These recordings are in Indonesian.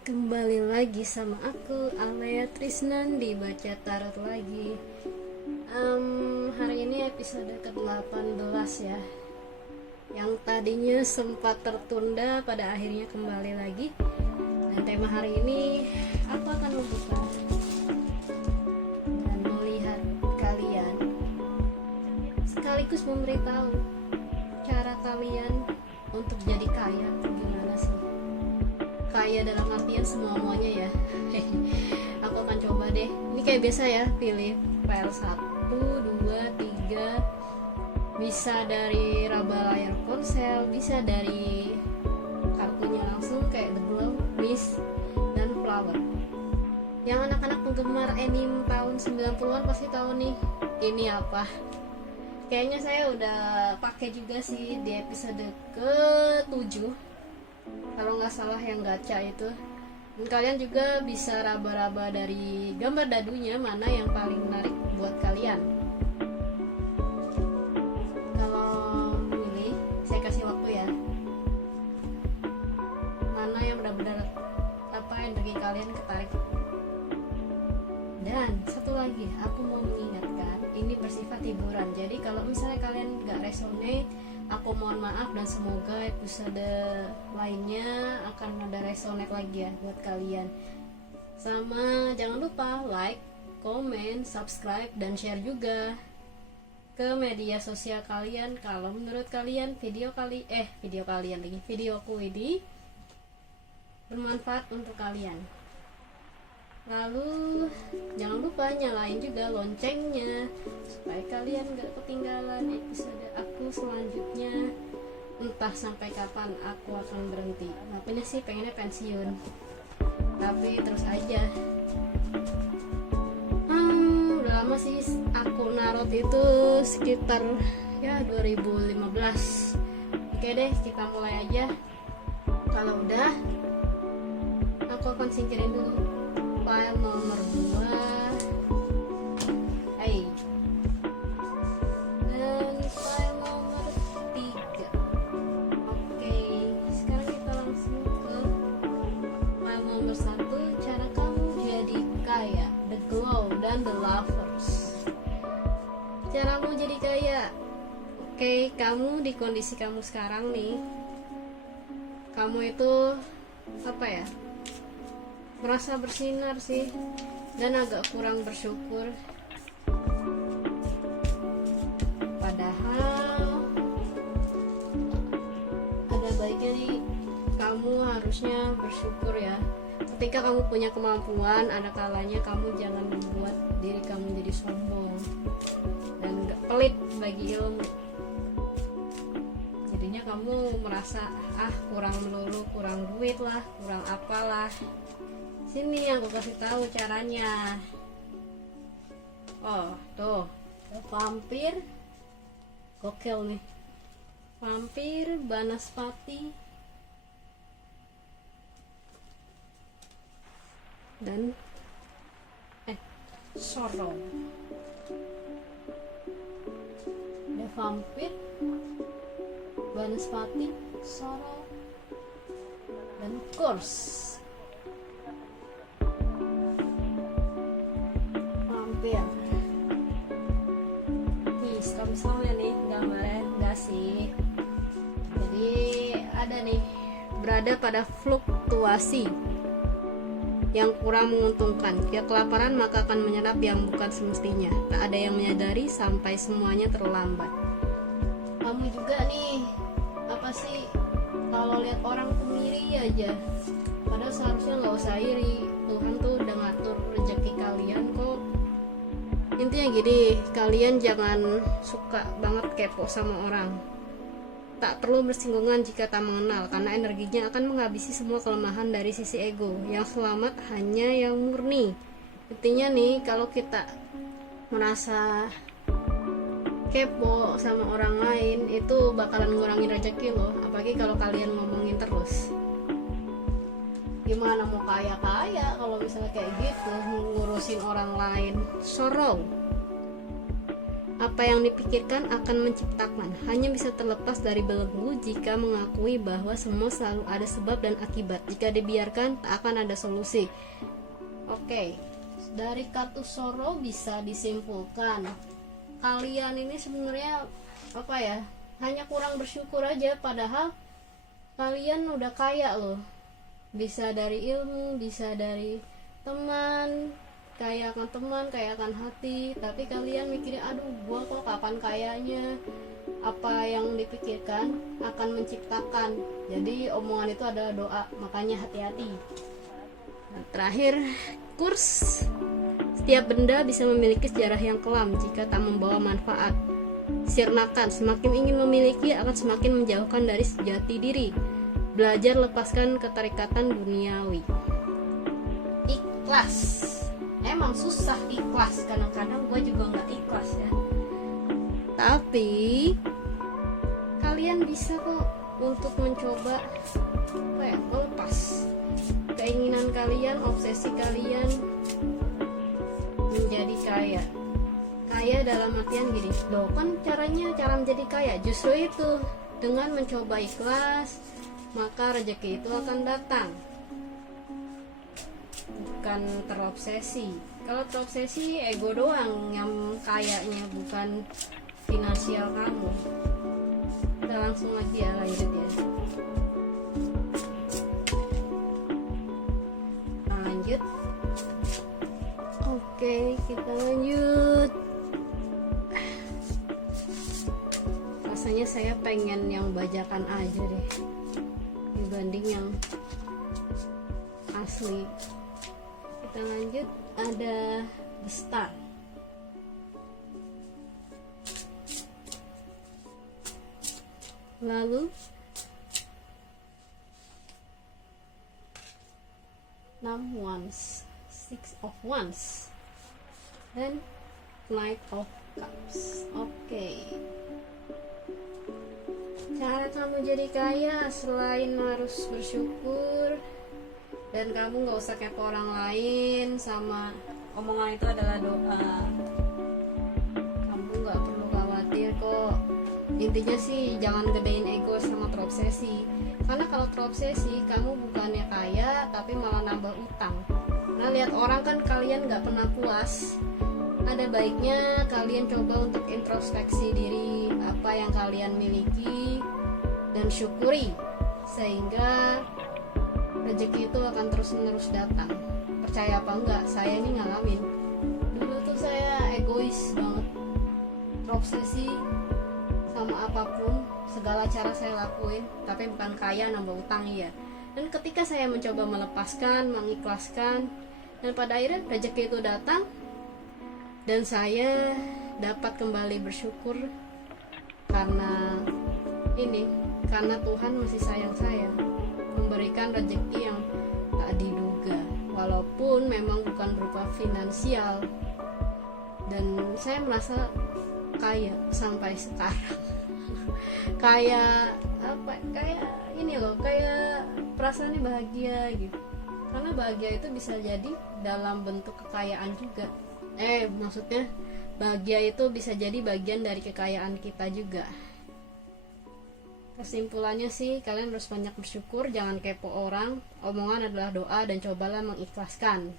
Kembali lagi sama aku Alea Trisnan di Baca Tarot lagi. Hari ini episode ke-18 ya. Yang tadinya sempat tertunda pada akhirnya kembali lagi. Dan tema hari ini aku akan membuka dan melihat kalian, sekaligus memberitahu cara kalian untuk jadi kaya gimana sih. Kaya dalam artian semua-muanya ya. Aku akan coba deh. Ini kayak biasa ya, pilih file 1, 2, 3. Bisa dari raba layar ponsel, bisa dari kartunya langsung kayak The Glow, Mist, dan Flower. Yang anak-anak penggemar anime tahun 90-an pasti tahu nih, ini apa. Kayaknya saya udah pakai juga sih di episode ke-7. Kalau nggak salah yang gacha itu. Dan kalian juga bisa raba-raba dari gambar dadunya mana yang paling menarik buat kalian. Kalau milih, saya kasih waktu ya. Mana yang benar-benar energi kalian ketarik. Dan satu lagi, aku mau mengingatkan, ini bersifat hiburan. Jadi kalau misalnya kalian nggak resonate, aku mohon maaf dan semoga episode lainnya akan ada resonate lagi ya buat kalian. Sama jangan lupa like, comment, subscribe, dan share juga ke media sosial kalian kalau menurut kalian videoku ini bermanfaat untuk kalian. Lalu jangan lupa nyalain juga loncengnya supaya kalian gak ketinggalan episode aku selanjutnya. Entah sampai kapan aku akan berhenti. Makanya sih pengennya pensiun, tapi terus aja. Udah lama sih aku narot itu sekitar ya 2015. Oke deh, kita mulai aja. Kalau udah, aku akan singkirin dulu file nomor 2 dan file nomor 3. Oke, sekarang kita langsung ke file nomor 1, cara kamu jadi kaya, The Glow dan The Lovers. Caramu jadi kaya. Oke, kamu di kondisi kamu sekarang nih, kamu itu apa ya, merasa bersinar sih dan agak kurang bersyukur. Padahal ada baiknya nih kamu harusnya bersyukur ya. Ketika kamu punya kemampuan, ada kalanya kamu jangan membuat diri kamu jadi sombong dan gak pelit bagi ilmu. Jadinya kamu merasa kurang melulu, kurang duit lah, kurang apalah. Sini aku kasih tahu caranya. Oh, tuh. Vampir. Gokil nih. Vampir, Banaspati. Dan Sorrow. Ada vampir, Banaspati, Sorrow, dan Curse. Ya. Nih, misalnya nih gambarnya enggak sih. Jadi ada nih, berada pada fluktuasi yang kurang menguntungkan. Jika kelaparan maka akan menyerap yang bukan semestinya. Tak ada yang menyadari sampai semuanya terlambat. Kamu juga nih, apa sih, kalau lihat orang tuh iri aja. Padahal seharusnya nggak usah iri. Tuhan tuh udah ngatur rezeki kalian kok. Intinya gini, kalian jangan suka banget kepo sama orang. Tak perlu bersinggungan jika tak mengenal, karena energinya akan menghabisi semua kelemahan dari sisi ego. Yang selamat hanya yang murni. Intinya nih, kalau kita merasa kepo sama orang lain, itu bakalan ngurangin rezeki loh. Apalagi kalau kalian ngomongin terus. Gimana mau kaya-kaya kalau misalnya kayak gitu ngurusin orang lain. Sorrow. Apa yang dipikirkan akan menciptakan. Hanya bisa terlepas dari belenggu jika mengakui bahwa semua selalu ada sebab dan akibat. Jika dibiarkan, tak akan ada solusi. Oke, dari Kartusoro bisa disimpulkan kalian ini sebenarnya apa ya? Hanya kurang bersyukur aja, padahal kalian udah kaya loh. Bisa dari ilmu, bisa dari teman, kaya akan teman, kaya akan hati. Tapi kalian mikirnya, aduh gua kok kapan kayanya. Apa yang dipikirkan akan menciptakan. Jadi omongan itu adalah doa, makanya hati-hati. Nah, terakhir, kurs. Setiap benda bisa memiliki sejarah yang kelam jika tak membawa manfaat. Sirnakan, semakin ingin memiliki akan semakin menjauhkan dari sejati diri. Belajar lepaskan keterikatan duniawi. Ikhlas. Emang susah ikhlas, kadang-kadang gue juga nggak ikhlas ya. Tapi kalian bisa kok untuk mencoba melepas keinginan kalian, obsesi kalian menjadi kaya. Kaya dalam artian gini, loh kan cara menjadi kaya justru itu dengan mencoba ikhlas, maka rezeki itu akan datang. Bukan terobsesi. Kalau terobsesi ego doang yang kayaknya, bukan finansial kamu. Kita langsung aja lanjut ya. Lanjut. Oke, kita lanjut. Rasanya saya pengen yang bajakan aja deh dibanding yang asli. Kita lanjut, ada The Star. Lalu Wands, Six of Wands, dan Knight of Cups. Oke. Cara kamu jadi kaya selain harus bersyukur dan kamu gak usah kepo orang lain, sama omongan itu adalah doa. Kamu gak perlu khawatir kok. Intinya sih jangan gedein ego sama terobsesi. Karena kalau terobsesi kamu bukannya kaya tapi malah nambah utang. Nah lihat orang kan kalian gak pernah puas. Ada baiknya kalian coba untuk introspeksi diri, apa yang kalian miliki, dan syukuri, sehingga rezeki itu akan terus-menerus datang. Percaya apa enggak, saya ini ngalamin. Dulu tuh saya egois banget, terobsesi sama apapun, segala cara saya lakuin, tapi bukan kaya, nambah utang iya. Dan ketika saya mencoba melepaskan, mengikhlaskan, dan pada akhirnya rezeki itu datang, dan saya dapat kembali bersyukur karena Tuhan masih sayang saya, memberikan rezeki yang tak diduga, walaupun memang bukan berupa finansial. Dan saya merasa kaya sampai sekarang. kayak perasaannya bahagia gitu. Karena bahagia itu bisa jadi dalam bentuk kekayaan juga. Maksudnya bahagia itu bisa jadi bagian dari kekayaan kita juga. Kesimpulannya sih, kalian harus banyak bersyukur, jangan kepo orang. Omongan adalah doa dan cobalah mengikhlaskan.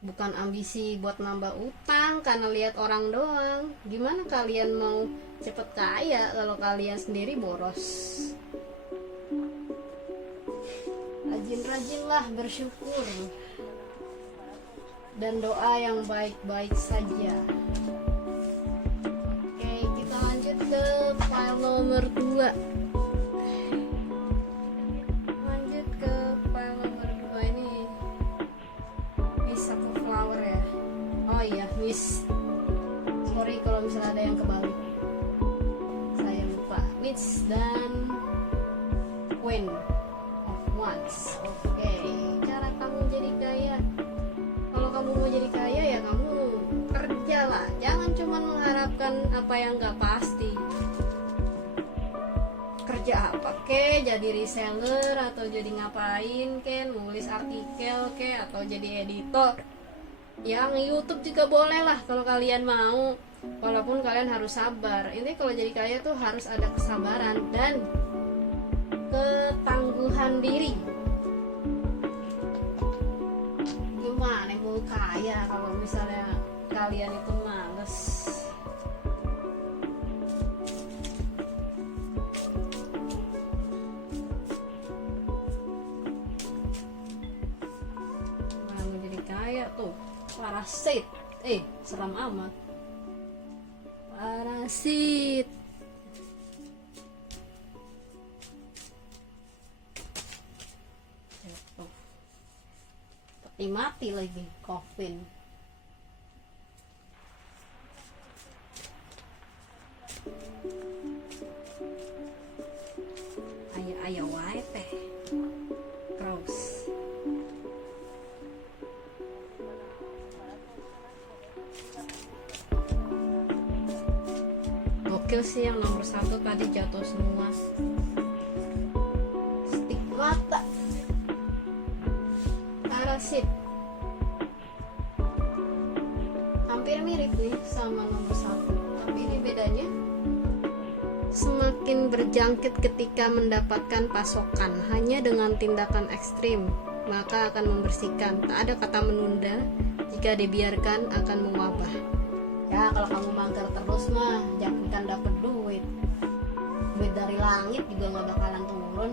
Bukan ambisi buat nambah utang karena lihat orang doang. Gimana kalian mau cepet kaya kalau kalian sendiri boros? Rajin-rajinlah bersyukur dan doa yang baik-baik saja. Oke, kita lanjut ke file nomor 2. Lanjut ke file nomor 2 ini. Miss aku flower ya. Oh iya, Miss. Sorry kalau misalnya ada yang kebalik. Saya lupa. Miss dan Queen of Wands. Oke, cara kamu jadi kaya. Kalau kamu mau jadi kaya ya kamu kerja lah, jangan cuma mengharapkan apa yang gak pasti. Kerja apa ke, jadi reseller atau jadi ngapain ke, nulis artikel ke, atau jadi editor. Yang YouTube juga boleh lah kalau kalian mau, walaupun kalian harus sabar. Ini kalau jadi kaya tuh harus ada kesabaran dan ketangguhan diri. Gimana mau kaya kalau misalnya kalian itu males? Mana mau jadi kaya tuh? Parasit. Seram amat. Parasit. Jatuh. Mati lagi, coffin. Ayo wae teh. Cross. Gokil sih yang nomor 1 tadi jatuh semua. Stigmata. Parasit. Hampir mirip nih sama nomor 1, tapi ini bedanya semakin berjangkit ketika mendapatkan pasokan. Hanya dengan tindakan ekstrim maka akan membersihkan. Tak ada kata menunda, jika dibiarkan akan mewabah. Ya kalau kamu mangkir terus mah jangankan dapet duit dari langit juga nggak bakalan turun.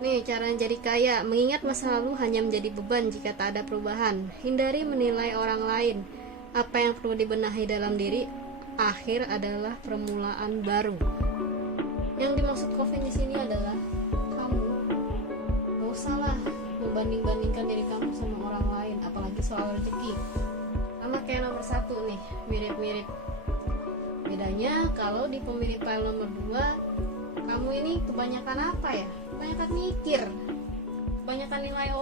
Nih cara jadi kaya. Mengingat masa lalu hanya menjadi beban jika tak ada perubahan. Hindari menilai orang lain. Apa yang perlu dibenahi dalam diri, akhir adalah permulaan baru. Yang dimaksud Coffin di sini adalah kamu gak usah lah membanding-bandingkan diri kamu sama orang lain, apalagi soal rezeki. Sama kayak nomor 1 nih, mirip-mirip. Bedanya kalau di pemilih file nomor 2, kamu ini kebanyakan apa ya? Kebanyakan mikir, kebanyakan nilai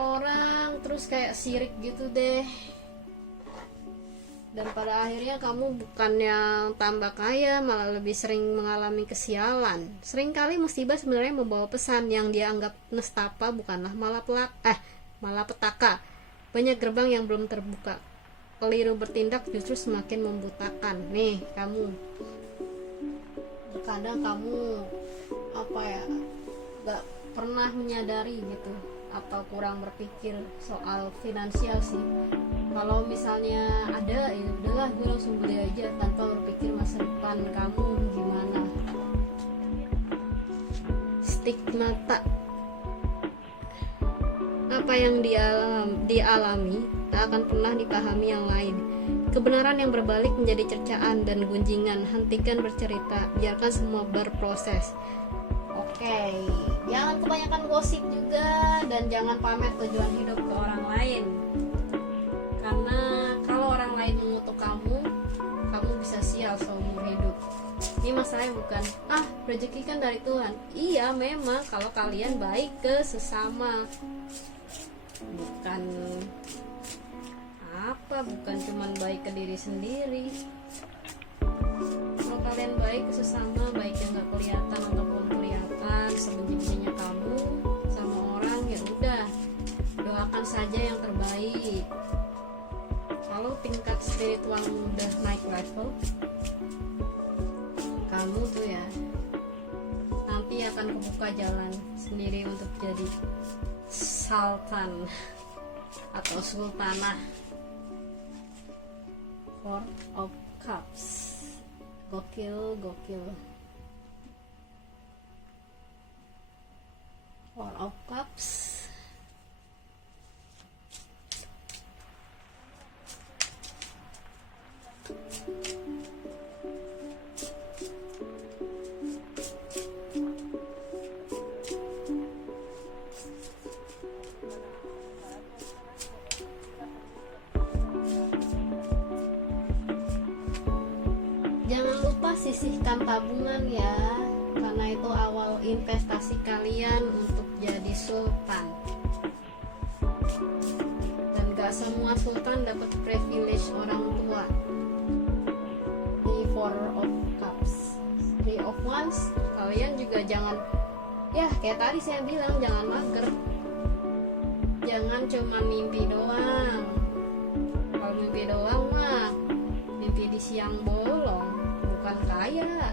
orang, terus kayak sirik gitu deh. Dan pada akhirnya kamu bukannya tambah kaya, malah lebih sering mengalami kesialan. Seringkali musibah sebenarnya membawa pesan yang dia anggap nestapa, bukanlah malapetaka. Banyak gerbang yang belum terbuka. Keliru bertindak justru semakin membutakan. Nih kamu, kadang kamu gak pernah menyadari gitu, atau kurang berpikir soal finansial sih. Kalau misalnya ada, ya udahlah gue langsung beli aja tanpa berpikir masa depan kamu gimana. Stigmata. Apa yang dialami tak akan pernah dipahami yang lain. Kebenaran yang berbalik menjadi cercaan dan gunjingan. Hentikan bercerita, biarkan semua berproses. Oke, jangan kebanyakan gosip juga, dan jangan pamer tujuan hidup ke orang lain. Karena kalau orang lain mengutuk kamu bisa sial seumur hidup. Ini masalahnya bukan rezeki kan dari Tuhan. Iya memang kalau kalian baik ke sesama, bukan cuman baik ke diri sendiri. Kalau kalian baik ke sesama, baik yang gak kelihatan ataupun kelihatan, sebenarnya kamu sama orang, ya udah doakan saja yang terbaik. Kalau tingkat spiritualmu udah naik level, kamu tuh ya nanti akan kebuka jalan sendiri untuk jadi sultan atau sultanah. Four of Cups. Gokil. Four of Cups. Jangan lupa sisihkan tabungan ya, karena itu awal investasi kalian untuk jadi sultan. Dan gak semua sultan dapat privilege orang tua. Di Four of Cups, Three of Wands, kalian juga jangan Ya kayak tadi saya bilang, jangan mager, jangan cuma mimpi doang. Kalau mimpi doang mah mimpi di siang bolong, bukan kaya.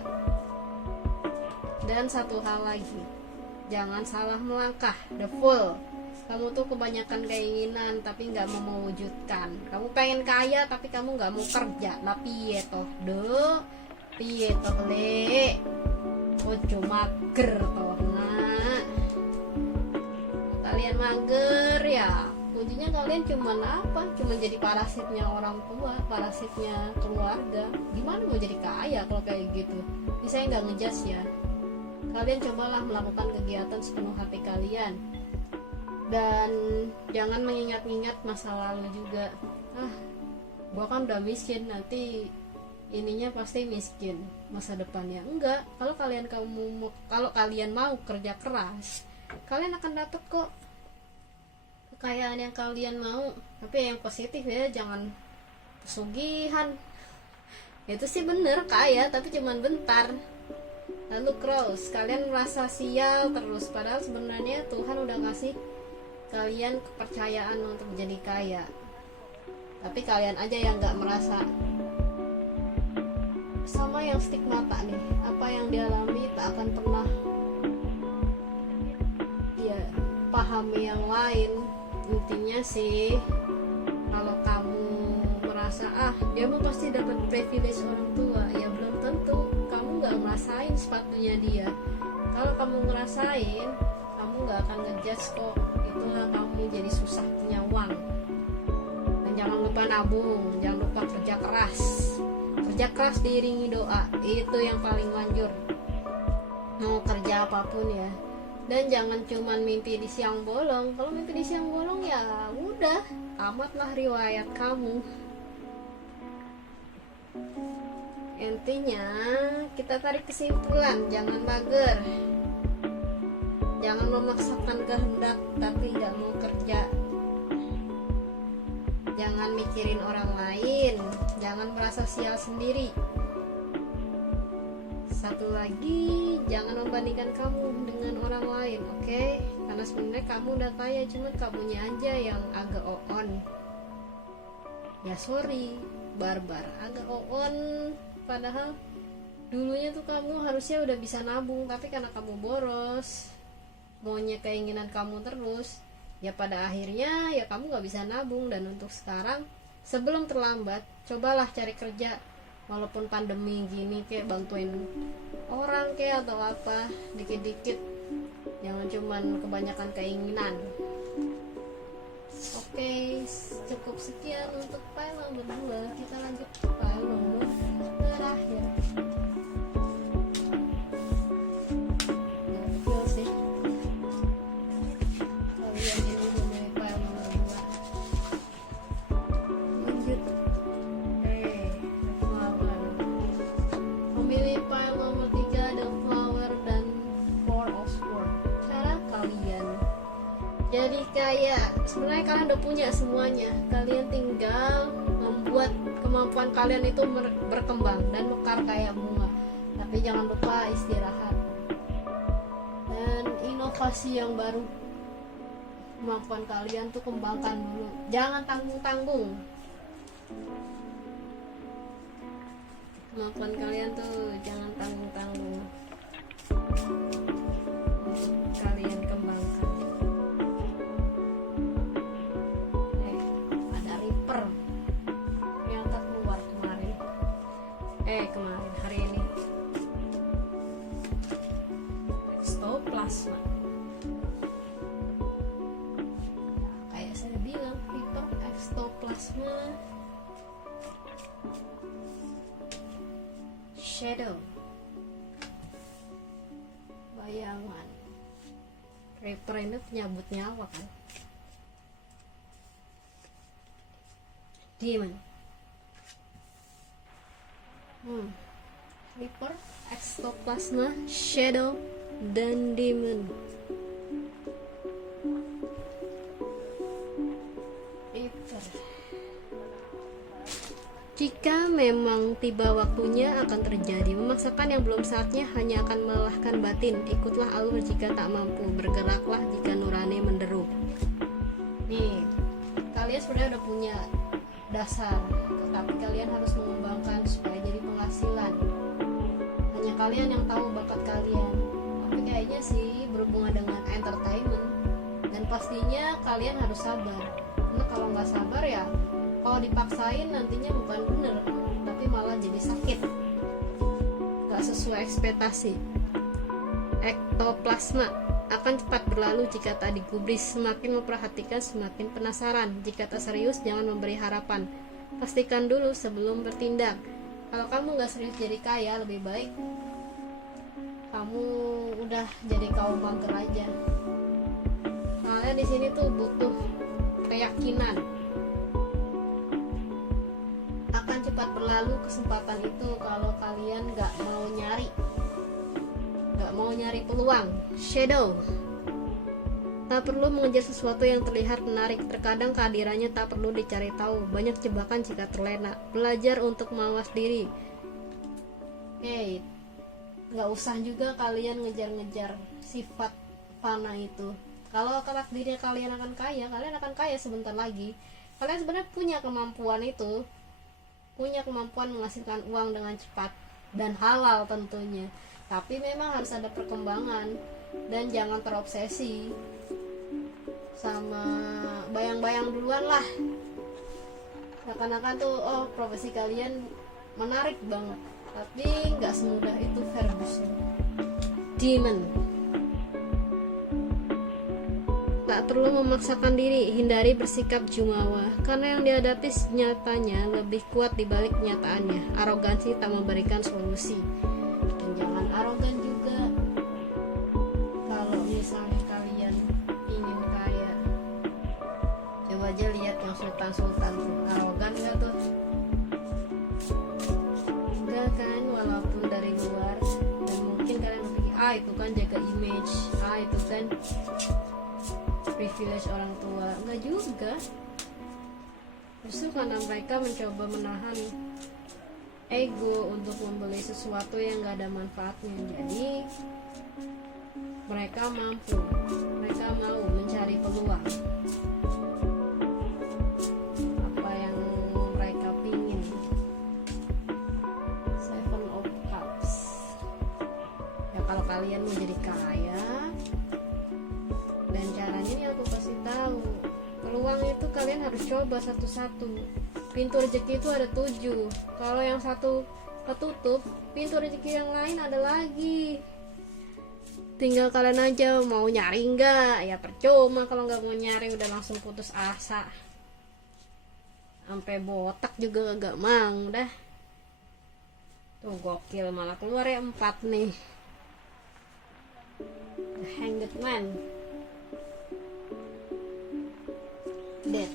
Dan satu hal lagi, jangan salah melangkah. The Fool, kamu tuh kebanyakan keinginan tapi nggak mau mewujudkan. Kamu pengen kaya tapi kamu nggak mau kerja. Lah piye toh do, piye toh le, ojo mager toh nak. Kalian mager ya, kuncinya kalian cuman apa? Cuman jadi parasitnya orang tua, parasitnya keluarga. Gimana mau jadi kaya kalau kayak gitu? Ini saya nggak ngejas ya. Kalian cobalah melakukan kegiatan sepenuh hati kalian, dan jangan mengingat-ingat masa lalu juga. Gua kan udah miskin, nanti ininya pasti miskin masa depannya. Enggak, kalau kalian mau kerja keras, kalian akan dapat kok kekayaan yang kalian mau. Tapi yang positif ya, jangan pesugihan. Itu sih bener kaya tapi cuman bentar. Lalu cross, kalian merasa sial terus, padahal sebenarnya Tuhan udah ngasih kalian kepercayaan untuk jadi kaya, tapi kalian aja yang nggak merasa. Sama yang stigmata nih, apa yang dialami tak akan pernah dia pahami yang lain. Intinya sih, kalau kamu merasa dia mah pasti dapat privilege orang tua, ya belum tentu. Kamu nggak ngerasain sepatunya dia. Kalau kamu ngerasain, kamu nggak akan ngejudge kok. Itulah kamu jadi susah punya uang. Dan jangan lupa nabung, jangan lupa kerja keras. Kerja keras diiringi doa, itu yang paling manjur. Mau kerja apapun ya. Dan jangan cuman mimpi di siang bolong. Kalau mimpi di siang bolong ya udah, tamatlah riwayat kamu. Intinya kita tarik kesimpulan, jangan mager, jangan memaksakan kehendak tapi gak mau kerja, jangan mikirin orang lain, jangan merasa sial sendiri. Satu lagi, jangan membandingkan kamu dengan orang lain, oke? Karena sebenarnya kamu udah kaya, cuman kamunya aja yang agak on. Ya sorry, barbar, agak on. Padahal dulunya tuh kamu harusnya udah bisa nabung, tapi karena kamu boros, maunya keinginan kamu terus, ya pada akhirnya ya kamu gak bisa nabung. Dan untuk sekarang, sebelum terlambat, cobalah cari kerja. Walaupun pandemi gini, kayak bantuin orang kayak atau apa, dikit-dikit. Jangan cuman kebanyakan keinginan. Oke, cukup sekian untuk file nomor 2. Kita lanjut ke file nomor terakhir. Gokil sih, kalian ini memilih file nomor 2. Lanjut. The Flower. Memilih file nomor 3, The Flower dan Four of Swords. Cara kalian jadi kaya, sebenarnya kalian udah punya semuanya. Kalian tinggal membuat kemampuan kalian itu berkembang dan mekar kayak bunga. Tapi jangan lupa istirahat dan inovasi yang baru. Kemampuan kalian tuh kembangkan dulu, jangan tanggung-tanggung. Kemampuan kalian tuh jangan tanggung-tanggung, kalian kembangkan. Kemarin hari ini ekstoplasma. Kayak saya bilang, Viper ekstoplasma, shadow, bayangan. Reaper ini penyabut nyawa kan. Demon. Reaper, ekstoplasma, shadow, dan demon. Reaper. Jika memang tiba waktunya akan terjadi. Memaksakan yang belum saatnya hanya akan melelahkan batin. Ikutlah alur jika tak mampu, bergeraklah jika nurani menderu. Nih, kalian sebenarnya udah punya dasar, tetapi kalian harus mengembangkan supaya jadi penghasilan. Hanya kalian yang tahu bakat kalian. Tapi kayaknya sih berhubungan dengan entertainment, dan pastinya kalian harus sabar. Karena kalau nggak sabar ya, kalau dipaksain nantinya bukan bener, tapi malah jadi sakit, nggak sesuai ekspektasi. Ektoplasma akan cepat berlalu jika tak digubris. Semakin memperhatikan semakin penasaran. Jika tak serius jangan memberi harapan. Pastikan dulu sebelum bertindak. Kalau kamu nggak serius jadi kaya, lebih baik kamu udah jadi kaum bangker aja. Soalnya di sini tuh butuh keyakinan. Akan cepat berlalu kesempatan itu kalau kalian nggak mau nyari peluang. Shadow tak perlu mengejar sesuatu yang terlihat menarik. Terkadang kehadirannya tak perlu dicari tahu. Banyak jebakan jika terlena. Belajar untuk mawas diri. Nggak usah juga kalian ngejar-ngejar sifat fana itu. Kalau kelak diri kalian akan kaya sebentar lagi. Kalian sebenarnya punya kemampuan itu, punya kemampuan menghasilkan uang dengan cepat dan halal tentunya. Tapi memang harus ada perkembangan dan jangan terobsesi sama bayang-bayang duluan lah. Seakan-akan tuh profesi kalian menarik banget, tapi nggak semudah itu Ferguson. Demon tak perlu memaksakan diri. Hindari bersikap jumawa, karena yang dihadapi nyatanya lebih kuat dibalik kenyataannya. Arogansi tak memberikan solusi. Dan jangan arogan juga. Kalau misalnya kalian ingin kaya, coba aja lihat yang sultan-sultan tuh, arogan gak tuh? Enggak kan, walaupun dari luar. Dan mungkin kalian berpikir, itu kan jaga image, itu kan privilege orang tua. Enggak juga, justru karena mereka mencoba menahan ego untuk membeli sesuatu yang gak ada manfaatnya. Jadi mereka mau mencari peluang apa yang mereka pingin. Seven of Cups. Ya kalau kalian mau jadi kaya, dan caranya ini aku kasih tahu, peluang itu kalian harus coba satu-satu. Pintu rezeki itu ada 7. Kalau yang satu ketutup, pintu rezeki yang lain ada lagi. Tinggal kalian aja mau nyari enggak. Ya percuma kalau nggak mau nyari, udah langsung putus asa. Sampai botak juga gak mau dah. Tuh gokil, malah keluar ya 4 nih. The Hanged Man. Dead.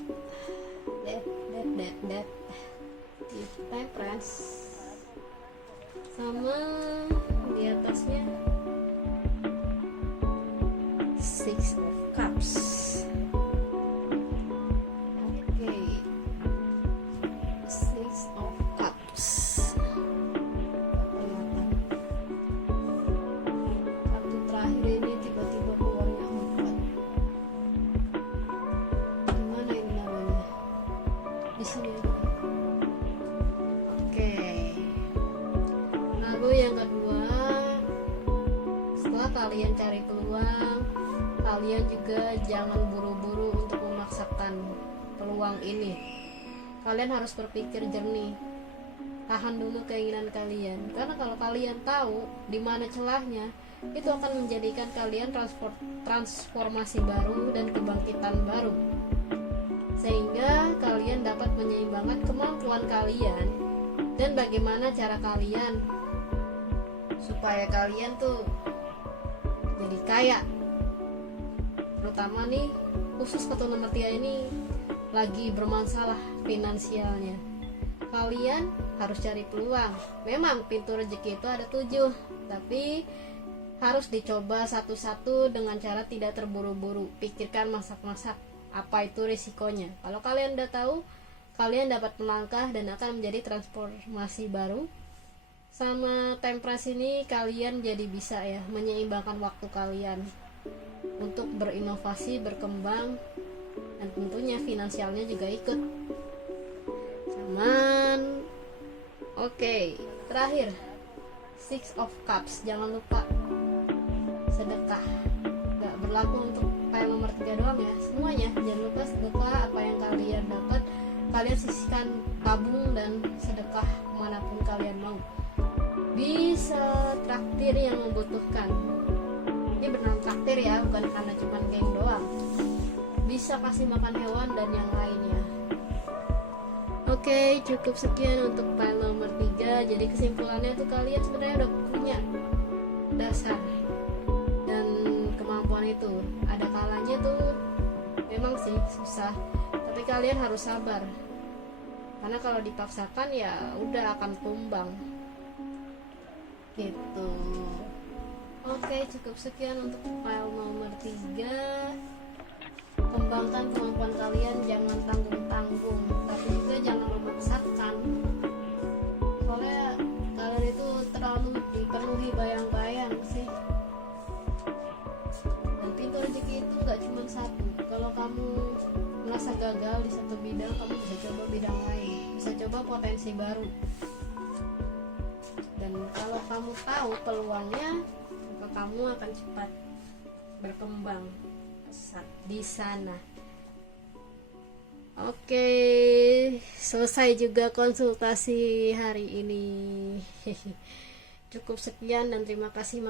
Temperance. Sama di atasnya Six of Cups. Oke. Six of Cups. Kelihatan. Kartu terakhir ini tiba-tiba keluarnya 4. Gimana ini namanya? Di sini. Oke. Lalu yang kedua, setelah kalian cari peluang, kalian juga jangan buru-buru untuk memaksakan peluang ini. Kalian harus berpikir jernih. Tahan dulu keinginan kalian, karena kalau kalian tahu di mana celahnya, itu akan menjadikan kalian transformasi baru dan kebangkitan baru, sehingga kalian dapat menyeimbangkan kemampuan kalian dan bagaimana cara kalian supaya kalian tuh jadi kaya. Terutama nih khusus keturunan Tia ini lagi bermasalah finansialnya. Kalian harus cari peluang. Memang pintu rezeki itu ada 7, tapi harus dicoba satu-satu dengan cara tidak terburu-buru. Pikirkan masak-masak apa itu risikonya. Kalau kalian udah tahu kalian dapat melangkah dan akan menjadi transformasi baru. Sama time press ini kalian jadi bisa ya menyeimbangkan waktu kalian untuk berinovasi, berkembang, dan tentunya finansialnya juga ikut. Aman. Oke, terakhir Six of Cups, jangan lupa sedekah. Gak berlaku untuk file nomor 3 doang ya, semuanya jangan lupa sedekah. Apa yang kalian dapat kalian sisihkan, tabung dan sedekah manapun kalian mau. Bisa traktir yang membutuhkan, ini beneran traktir ya, bukan karena cuma geng doang. Bisa kasih makan hewan dan yang lainnya. Oke, cukup sekian untuk file nomor 3. Jadi kesimpulannya tuh kalian sebenarnya udah punya dasar dan kemampuan itu. Ada kalanya tuh memang sih susah, tapi kalian harus sabar. Karena kalau dipaksakan ya udah akan tumbang. Gitu. Oke, cukup sekian untuk file nomor 3. Kembangkan kemampuan kalian, jangan tanggung-tanggung, tapi juga jangan memaksakan. Soalnya kalian itu terlalu dipenuhi bayang-bayang sih. Dan pintu rezeki itu gak cuma satu. Kalau kamu merasa gagal di satu bidang, kamu bisa coba bidang lain, bisa coba potensi baru. Dan kalau kamu tahu peluangnya, maka kamu akan cepat berkembang pesat di sana. Oke, selesai juga konsultasi hari ini. Cukup sekian dan terima kasih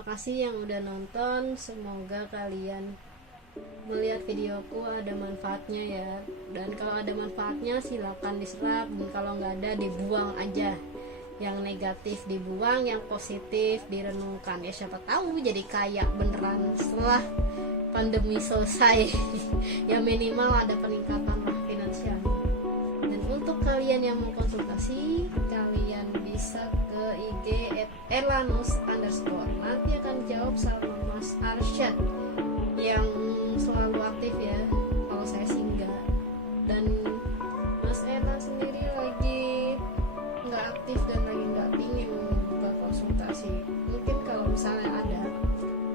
yang udah nonton. Semoga kalian melihat videoku ada manfaatnya ya. Dan kalau ada manfaatnya silakan diserap, dan kalau nggak ada dibuang aja. Yang negatif dibuang, yang positif direnungkan. Ya siapa tahu jadi kaya beneran setelah pandemi selesai. Ya minimal ada peningkatan lah finansial. Dan untuk kalian yang mau konsultasi, kalian bisa ke IG @elanus_. Nanti akan jawab sama Mas Arsyad yang selalu aktif ya. Kalau saya sih enggak. Dan Mas Ela sendiri lagi nggak aktif dan lagi nggak pingin buka konsultasi. Mungkin kalau misalnya ada,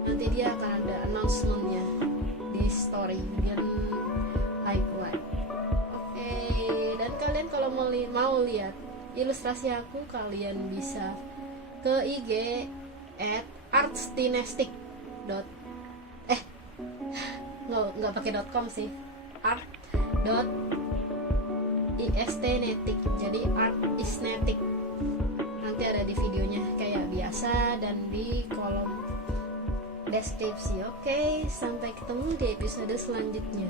nanti dia akan ada announcementnya di story dan highlight. Oke, dan kalian kalau mau lihat ilustrasi aku, kalian bisa ke IG @artstinestic. nggak pakai .com sih, art.istnetic, jadi artisnetic. Nanti ada di videonya kayak biasa dan di kolom deskripsi. Oke, sampai ketemu di episode selanjutnya.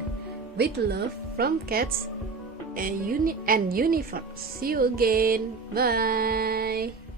With love from Cats and Universe. See you again. Bye.